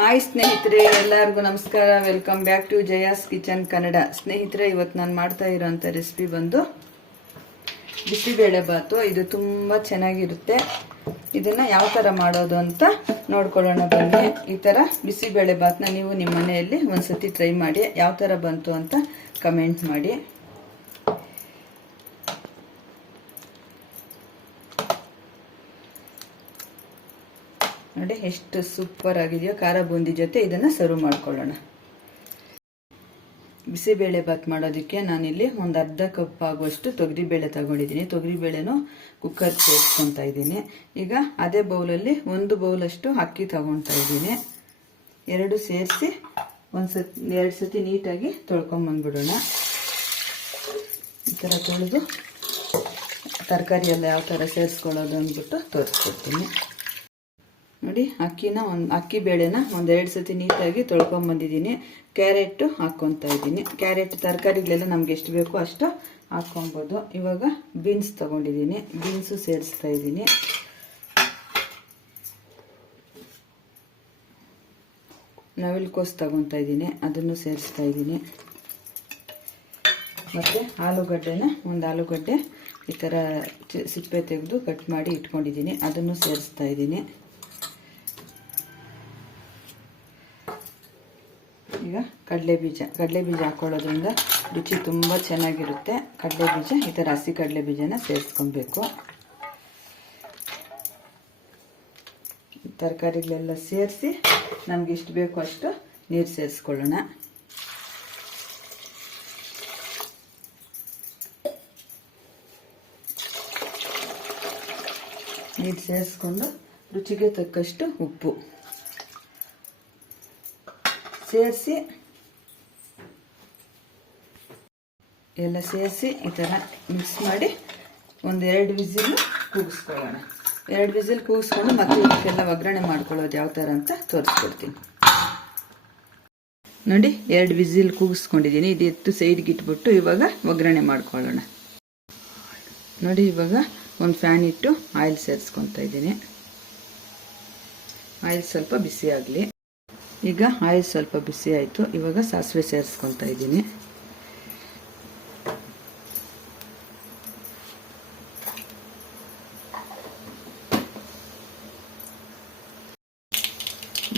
Hi ಸ್ನೇಹಿತರೆ, ಎಲ್ಲರಿಗೂ ನಮಸ್ಕಾರ. Welcome back to Jaya's kitchen Kannada ಸ್ನೇಹಿತರೆ, ಇವತ್ತು ನಾನು ಮಾಡ್ತಾ ಇರೋಂಥ ರೆಸಿಪಿ ಬಂದು ಬಿಸಿಬೇಳೆ ಬಾತು ಇದು ತುಂಬ ಚೆನ್ನಾಗಿರುತ್ತೆ. ಇದನ್ನು ಯಾವ ಥರ ಮಾಡೋದು ಅಂತ ನೋಡ್ಕೊಳ್ಳೋಣ ಬನ್ನಿ. ಈ ಥರ ಬಿಸಿಬೇಳೆ ಬಾತನ್ನ ನೀವು ನಿಮ್ಮ ಮನೆಯಲ್ಲಿ ಒಂದು ಸತಿ ಟ್ರೈ ಮಾಡಿ. ಯಾವ ಥರ ಬಂತು ಅಂತ ಕಮೆಂಟ್ ಮಾಡಿ. ನೋಡಿ ಎಷ್ಟು ಸೂಪರ್ ಆಗಿದೆಯೋ, ಖಾರ ಬೂಂದಿ ಜೊತೆ ಇದನ್ನು ಸರ್ವ್ ಮಾಡ್ಕೊಳ್ಳೋಣ. ಬಿಸಿಬೇಳೆ ಬಾತ್ ಮಾಡೋದಕ್ಕೆ ನಾನಿಲ್ಲಿ ಒಂದು ಅರ್ಧ ಕಪ್ ಆಗುವಷ್ಟು ತೊಗರಿಬೇಳೆ ತಗೊಂಡಿದ್ದೀನಿ. ತೊಗರಿಬೇಳೆನೂ ಕುಕ್ಕರ್ ಸೇರಿಸ್ಕೊತಾ ಇದ್ದೀನಿ. ಈಗ ಅದೇ ಬೌಲಲ್ಲಿ ಒಂದು ಬೌಲಷ್ಟು ಅಕ್ಕಿ ತಗೊಳ್ತಾ ಇದ್ದೀನಿ. ಎರಡು ಸೇರಿಸಿ ಒಂದು ಸತಿ, ಎರಡು ಸತಿ ನೀಟಾಗಿ ತೊಳ್ಕೊಂಬಂದ್ಬಿಡೋಣ ಈ ಥರ ತೊಳೆದು ತರಕಾರಿ ಎಲ್ಲ ಯಾವ ಥರ ಸೇರಿಸ್ಕೊಳ್ಳೋದು ಅಂದ್ಬಿಟ್ಟು ತೋರಿಸ್ಕೊಡ್ತೀನಿ. ನೋಡಿ, ಅಕ್ಕಿನ ಒಂದು, ಅಕ್ಕಿ ಬೇಳೆನ ಒಂದೆರಡು ಸತಿ ನೀಟಾಗಿ ತೊಳ್ಕೊಂಬಂದಿದ್ದೀನಿ ಕ್ಯಾರೆಟು ಹಾಕ್ಕೊತಾ ಇದ್ದೀನಿ. ಕ್ಯಾರೆಟ್ ತರಕಾರಿಗಳೆಲ್ಲ ನಮ್ಗೆ ಎಷ್ಟು ಬೇಕೋ ಅಷ್ಟು ಹಾಕ್ಕೊಬೋದು. ಇವಾಗ ಬೀನ್ಸ್ ತೊಗೊಂಡಿದ್ದೀನಿ. ಬೀನ್ಸು ಸೇರಿಸ್ತಾ ಇದ್ದೀನಿ. ನವಿಲ್ಕೋಸು ತಗೊತಾ ಇದ್ದೀನಿ. ಅದನ್ನು ಸೇರಿಸ್ತಾ ಇದ್ದೀನಿ. ಮತ್ತು ಆಲೂಗಡ್ಡೆನ, ಒಂದು ಆಲೂಗಡ್ಡೆ ಈ ಥರ ಸಿಪ್ಪೆ ತೆಗೆದು ಕಟ್ ಮಾಡಿ ಇಟ್ಕೊಂಡಿದ್ದೀನಿ. ಅದನ್ನು ಸೇರಿಸ್ತಾ ಇದ್ದೀನಿ ಈಗ ಕಡಲೆ ಬೀಜ ಕಡಲೆ ಬೀಜ ಹಾಕೊಳ್ಳೋದ್ರಿಂದ ರುಚಿ ತುಂಬ ಚೆನ್ನಾಗಿರುತ್ತೆ. ಕಡಲೆ ಬೀಜ, ಈ ಥರ ಹಸಿ ಕಡಲೆ ಬೀಜನ ಸೇರಿಸ್ಕೊಬೇಕು. ತರಕಾರಿಗಳೆಲ್ಲ ಸೇರಿಸಿ ನಮ್ಗೆ ಎಷ್ಟು ಬೇಕು ಅಷ್ಟು ನೀರು ಸೇರಿಸ್ಕೊಳ್ಳೋಣ. ನೀರು ಸೇರಿಸ್ಕೊಂಡು ರುಚಿಗೆ ತಕ್ಕಷ್ಟು ಉಪ್ಪು. ಸೇರಿಸಿ ಎಲ್ಲ ಸೇರಿಸಿ ಥರ ಮಿಕ್ಸ್ ಮಾಡಿ ಒಂದೆರಡು ವಿಸಿಲ್ ಕೂಗಿಸ್ಕೊಳ್ಳೋಣ. ಎರಡು ವಿಸಿಲ್ ಕೂಗಿಸ್ಕೊಂಡು ಮತ್ತೆ ಇದಕ್ಕೆಲ್ಲ ಒಗ್ಗರಣೆ ಮಾಡ್ಕೊಳ್ಳೋದು ಯಾವ ಥರ ಅಂತ ತೋರಿಸ್ಕೊಡ್ತೀನಿ. ನೋಡಿ, ಎರಡು ವಿಸಿಲ್ ಕೂಗಿಸ್ಕೊಂಡಿದ್ದೀನಿ. ಇದು ಎತ್ತು ಸೈಡ್ಗೆ ಇಟ್ಬಿಟ್ಟು ಇವಾಗ ಒಗ್ಗರಣೆ ಮಾಡ್ಕೊಳ್ಳೋಣ. ನೋಡಿ, ಇವಾಗ ಒಂದು ಫ್ಯಾನ್ ಇಟ್ಟು ಆಯಿಲ್ ಸೇರಿಸ್ಕೊತಾ ಇದ್ದೀನಿ. ಆಯಿಲ್ ಸ್ವಲ್ಪ ಬಿಸಿ ಆಗಲಿ. ಈಗ ಆಯಿಲ್ ಸ್ವಲ್ಪ ಬಿಸಿ ಆಯಿತು. ಇವಾಗ ಸಾಸಿವೆ ಸೇರಿಸ್ಕೊತಾ ಇದ್ದೀನಿ.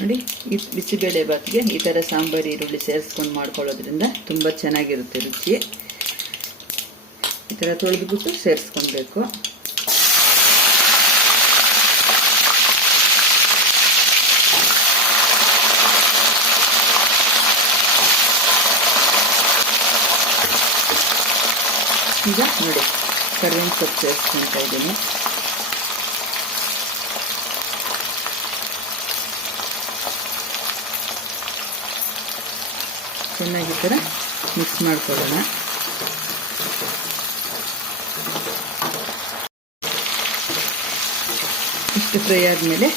ನೋಡಿ ಈ ಬಿಸಿಬೇಳೆ ಬಾತ್ಗೆ ಈ ಥರ ಸಾಂಬಾರು, ಈರುಳ್ಳಿ ಸೇರಿಸ್ಕೊಂಡು ಮಾಡ್ಕೊಳ್ಳೋದ್ರಿಂದ ತುಂಬ ಚೆನ್ನಾಗಿರುತ್ತೆ ರುಚಿ. ಈ ಥರ ತೊಳೆದುಬಿಟ್ಟು ಸೇರಿಸ್ಕೊಬೇಕು ಈಗ ನೋಡಿ, ಕರ್ಬೇವಿನ ಸೊಪ್ಪು ಸೇರಿಸ್ಕೊತಾ ಇದ್ದೀನಿ. ಚೆನ್ನಾಗಿ ಥರ ಮಿಕ್ಸ್ ಮಾಡ್ಕೊಳ್ಳೋಣ. ಇಷ್ಟು ಫ್ರೈ ಆದಮೇಲೆ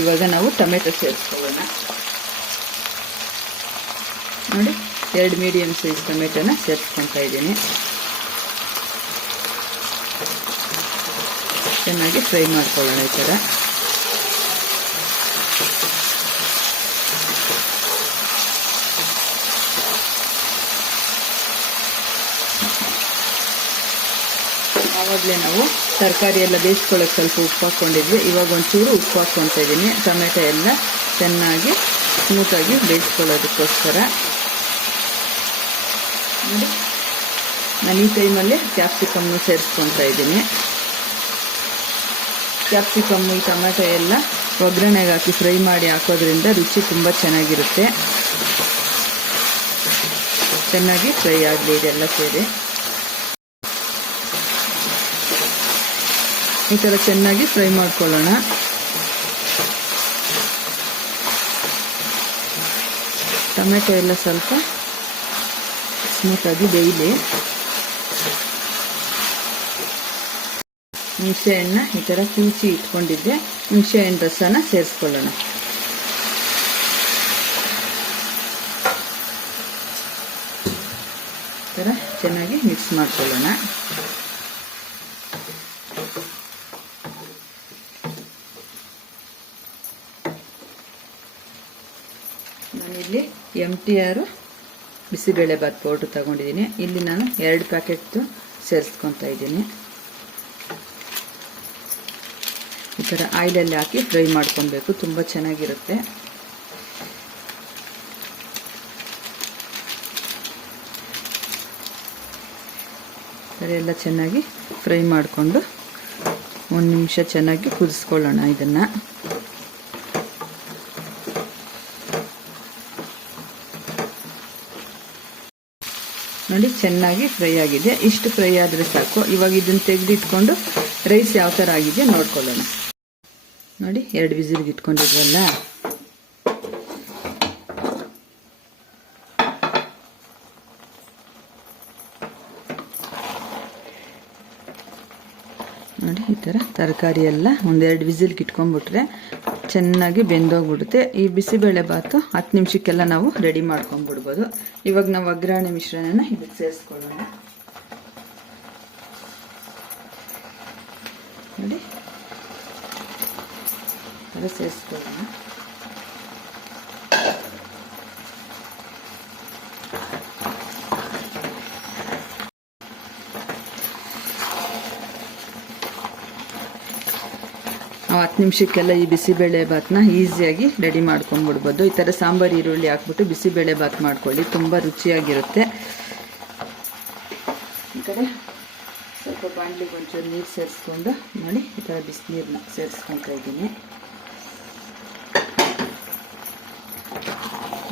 ಇವಾಗ ನಾವು ಟೊಮೆಟೊ ಸೇರಿಸ್ಕೊಳ್ಳೋಣ. ನೋಡಿ, ಎರಡು ಮೀಡಿಯಮ್ ಸೈಜ್ ಟೊಮೆಟೊನ ಸೇರಿಸ್ಕೊತಾ ಇದ್ದೀನಿ. ಚೆನ್ನಾಗಿ ಫ್ರೈ ಮಾಡ್ಕೊಳ್ಳೋಣ ಈ ಥರ. ಆವಾಗಲೇ ನಾವು ತರಕಾರಿ ಎಲ್ಲ ಬೇಯಿಸ್ಕೊಳ್ಳೋಕೆ ಸ್ವಲ್ಪ ಉಪ್ಪು ಹಾಕ್ಕೊಂಡಿದ್ವಿ. ಇವಾಗ ಒಂಚೂರು ಉಪ್ಪು ಹಾಕ್ಕೊತಾ ಇದ್ದೀನಿ ಟೊಮೆಟೊ ಎಲ್ಲ ಚೆನ್ನಾಗಿ ಸ್ಮೂತಾಗಿ ಬೇಯಿಸ್ಕೊಳ್ಳೋದಕ್ಕೋಸ್ಕರ. ನಾನು ಈ ಟೈಮಲ್ಲಿ ಕ್ಯಾಪ್ಸಿಕಮ್ಮು ಸೇರಿಸ್ಕೊತಾ ಇದ್ದೀನಿ ಕ್ಯಾಪ್ಸಿಕಮ್ಮು ಈ ಟೊಮೆಟೊ ಎಲ್ಲ ಒಗ್ಗರಣೆಗೆ ಹಾಕಿ ಫ್ರೈ ಮಾಡಿ ಹಾಕೋದ್ರಿಂದ ರುಚಿ ತುಂಬ ಚೆನ್ನಾಗಿರುತ್ತೆ. ಚೆನ್ನಾಗಿ ಫ್ರೈ ಆಗಲಿ, ಇದೆಲ್ಲ ಸೇರಿ. ಈ ಥರ ಚೆನ್ನಾಗಿ ಫ್ರೈ ಮಾಡ್ಕೊಳ್ಳೋಣ. ಟೊಮೆಟೊ ಎಲ್ಲ ಸ್ವಲ್ಪ ಸ್ಮೂತಾಗಿ ಬೇಯಲಿ. ಹುಣಸೆ ಹಣ್ಣ ಈ ಥರ ಕೂಚಿ ಇಟ್ಕೊಂಡಿದ್ದೆ. ಹುಣಸೆ ಹಣ್ಣು ರಸನ ಸೇರಿಸ್ಕೊಳ್ಳೋಣ. ಈ ಥರ ಚೆನ್ನಾಗಿ ಮಿಕ್ಸ್ ಮಾಡ್ಕೊಳ್ಳೋಣ. ನಾನಿಲ್ಲಿ ಎಂ ಟಿ ಆರು ಬಿಸಿಬೇಳೆಬಾತ್ ಪೌಡ್ರು ತಗೊಂಡಿದ್ದೀನಿ. ಇಲ್ಲಿ ನಾನು ಎರಡು ಪ್ಯಾಕೆಟ್ದು ಸೇರಿಸ್ಕೊತಾ ಇದ್ದೀನಿ. ಈ ಥರ ಆಯಿಲಲ್ಲಿ ಹಾಕಿ ಫ್ರೈ ಮಾಡ್ಕೊಬೇಕು. ತುಂಬ ಚೆನ್ನಾಗಿರುತ್ತೆ. ಸರಿ ಎಲ್ಲ ಚೆನ್ನಾಗಿ ಫ್ರೈ ಮಾಡಿಕೊಂಡು ಒಂದು ನಿಮಿಷ ಚೆನ್ನಾಗಿ ಕುದಿಸ್ಕೊಳ್ಳೋಣ ಇದನ್ನು. ನೋಡಿ, ಚೆನ್ನಾಗಿ ಫ್ರೈ ಆಗಿದೆ. ಇಷ್ಟು ಫ್ರೈ ಆದರೆ ಸಾಕು. ಇವಾಗ ಇದನ್ನು ತೆಗೆದಿಟ್ಕೊಂಡು ರೈಸ್ ಯಾವ ಥರ ಆಗಿದೆ ನೋಡ್ಕೊಳ್ಳೋಣ. ನೋಡಿ, ಎರಡು ವಿಸಿಲ್ಗೆ ಇಟ್ಕೊಂಡಿದ್ವಲ್ಲ? ನೋಡಿ, ಈ ಥರ ತರಕಾರಿ ಎಲ್ಲ ಒಂದೆರಡು ವಿಸಿಲ್ಗೆ ಇಟ್ಕೊಂಡ್ಬಿಟ್ರೆ ಚೆನ್ನಾಗಿ ಬೆಂದೋಗ್ಬಿಡುತ್ತೆ. ಈ ಬಿಸಿಬೇಳೆ ಭಾತು ಹತ್ತು ನಿಮಿಷಕ್ಕೆಲ್ಲ ನಾವು ರೆಡಿ ಮಾಡ್ಕೊಂಡ್ಬಿಡ್ಬೋದು. ಇವಾಗ ನಾವು ಒಗ್ಗರಣೆ ಮಿಶ್ರಣನ ಇದಕ್ಕೆ ಸೇರಿಸ್ಕೊಳ್ಳೋಣ. ನೋಡಿ. ಸೇರಿಸ್ಕೊಳ್ಳೋಣ. ಹತ್ತು ನಿಮಿಷಕ್ಕೆಲ್ಲ ಈ ಬಿಸಿಬೇಳೆ ಭಾತ್ನ ಈಸಿಯಾಗಿ ರೆಡಿ ಮಾಡ್ಕೊಂಡ್ಬಿಡ್ಬೋದು. ಈ ಥರ ಸಾಂಬಾರು, ಈರುಳ್ಳಿ ಹಾಕ್ಬಿಟ್ಟು ಬಿಸಿಬೇಳೆ ಭಾತ್ ಮಾಡ್ಕೊಳ್ಳಿ. ತುಂಬ ರುಚಿಯಾಗಿರುತ್ತೆ. ಈ ಕಡೆ ಸ್ವಲ್ಪ ಬಾಣಲಿಗೆ ಒಂಚೂರು ನೀರು ಸೇರಿಸ್ಕೊಂಡು ನೋಡಿ, ಈ ಥರ ಬಿಸಿನೀರನ್ನ ಸೇರಿಸ್ಕೊತಾ ಇದ್ದೀನಿ.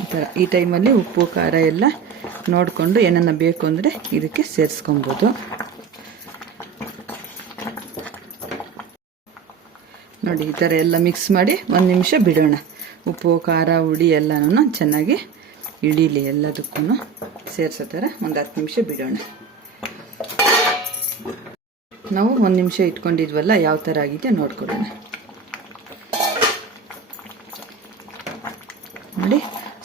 ಈ ಥರ ಈ ಟೈಮಲ್ಲಿ ಉಪ್ಪು, ಖಾರ ಎಲ್ಲ ನೋಡಿಕೊಂಡು ಏನನ್ನ ಬೇಕು ಅಂದರೆ ಇದಕ್ಕೆ ಸೇರಿಸ್ಕೊಬೋದು ನೋಡಿ, ಈ ಥರ ಎಲ್ಲ ಮಿಕ್ಸ್ ಮಾಡಿ ಒಂದು ನಿಮಿಷ ಬಿಡೋಣ. ಉಪ್ಪು, ಖಾರ, ಹುಳಿ ಎಲ್ಲನೂ ಚೆನ್ನಾಗಿ ಇಡೀಲಿ ಎಲ್ಲದಕ್ಕೂ ಸೇರಿಸೋ ಥರ ಒಂದು ಹತ್ತು ನಿಮಿಷ ಬಿಡೋಣ. ನಾವು ಒಂದು ನಿಮಿಷ ಇಟ್ಕೊಂಡಿದ್ವಲ್ಲ, ಯಾವ ಥರ ಆಗಿದೆ ನೋಡ್ಕೊಡೋಣ ನೋಡಿ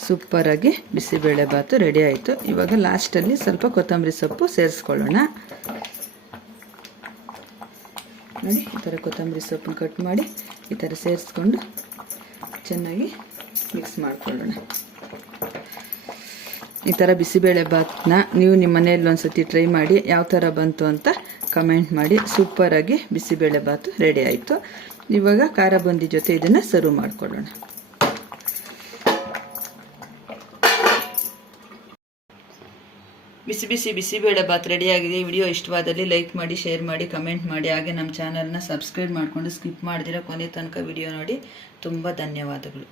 ಸೂಪರಾಗಿ ಬಿಸಿಬೇಳೆ ಭಾತು ರೆಡಿ ಆಯಿತು. ಇವಾಗ ಲಾಸ್ಟಲ್ಲಿ ಸ್ವಲ್ಪ ಕೊತ್ತಂಬರಿ ಸೊಪ್ಪು ಸೇರಿಸ್ಕೊಳ್ಳೋಣ. ನೋಡಿ ಈ ಥರ ಕೊತ್ತಂಬರಿ ಸೊಪ್ಪನ್ನು ಕಟ್ ಮಾಡಿ ಈ ಥರ ಸೇರಿಸ್ಕೊಂಡು ಚೆನ್ನಾಗಿ ಮಿಕ್ಸ್ ಮಾಡ್ಕೊಳ್ಳೋಣ. ಈ ಥರ ಬಿಸಿಬೇಳೆ ಭಾತ್ನ ನೀವು ನಿಮ್ಮ ಮನೆಯಲ್ಲಿ ಒಂದ್ಸತಿ ಟ್ರೈ ಮಾಡಿ ಯಾವ ಥರ ಬಂತು ಅಂತ ಕಮೆಂಟ್ ಮಾಡಿ. ಸೂಪರಾಗಿ ಬಿಸಿಬೇಳೆ ಭಾತು ರೆಡಿ ಆಯಿತು. ಇವಾಗ ಖಾರ ಬಂದಿ ಜೊತೆ ಇದನ್ನು ಸರ್ವ್ ಮಾಡ್ಕೊಳ್ಳೋಣ. ಬಿಸಿ ಬಿಸಿ ಬಿಸಿಬೇಳೆ ಬಾತ್ ರೆಡಿಯಾಗಿದೆ ವಿಡಿಯೋ ಇಷ್ಟವಾದಲ್ಲಿ ಲೈಕ್ ಮಾಡಿ ಶೇರ್ ಮಾಡಿ ಕಮೆಂಟ್ ಮಾಡಿ. ಹಾಗೆ ನಮ್ಮ ಚಾನಲ್ನ ಸಬ್ಸ್ಕ್ರೈಬ್ ಮಾಡಿಕೊಂಡು ಸ್ಕಿಪ್ ಮಾಡಿದಿರ ಕೊನೆ ತನಕ ವಿಡಿಯೋ ನೋಡಿ. ತುಂಬ ಧನ್ಯವಾದಗಳು.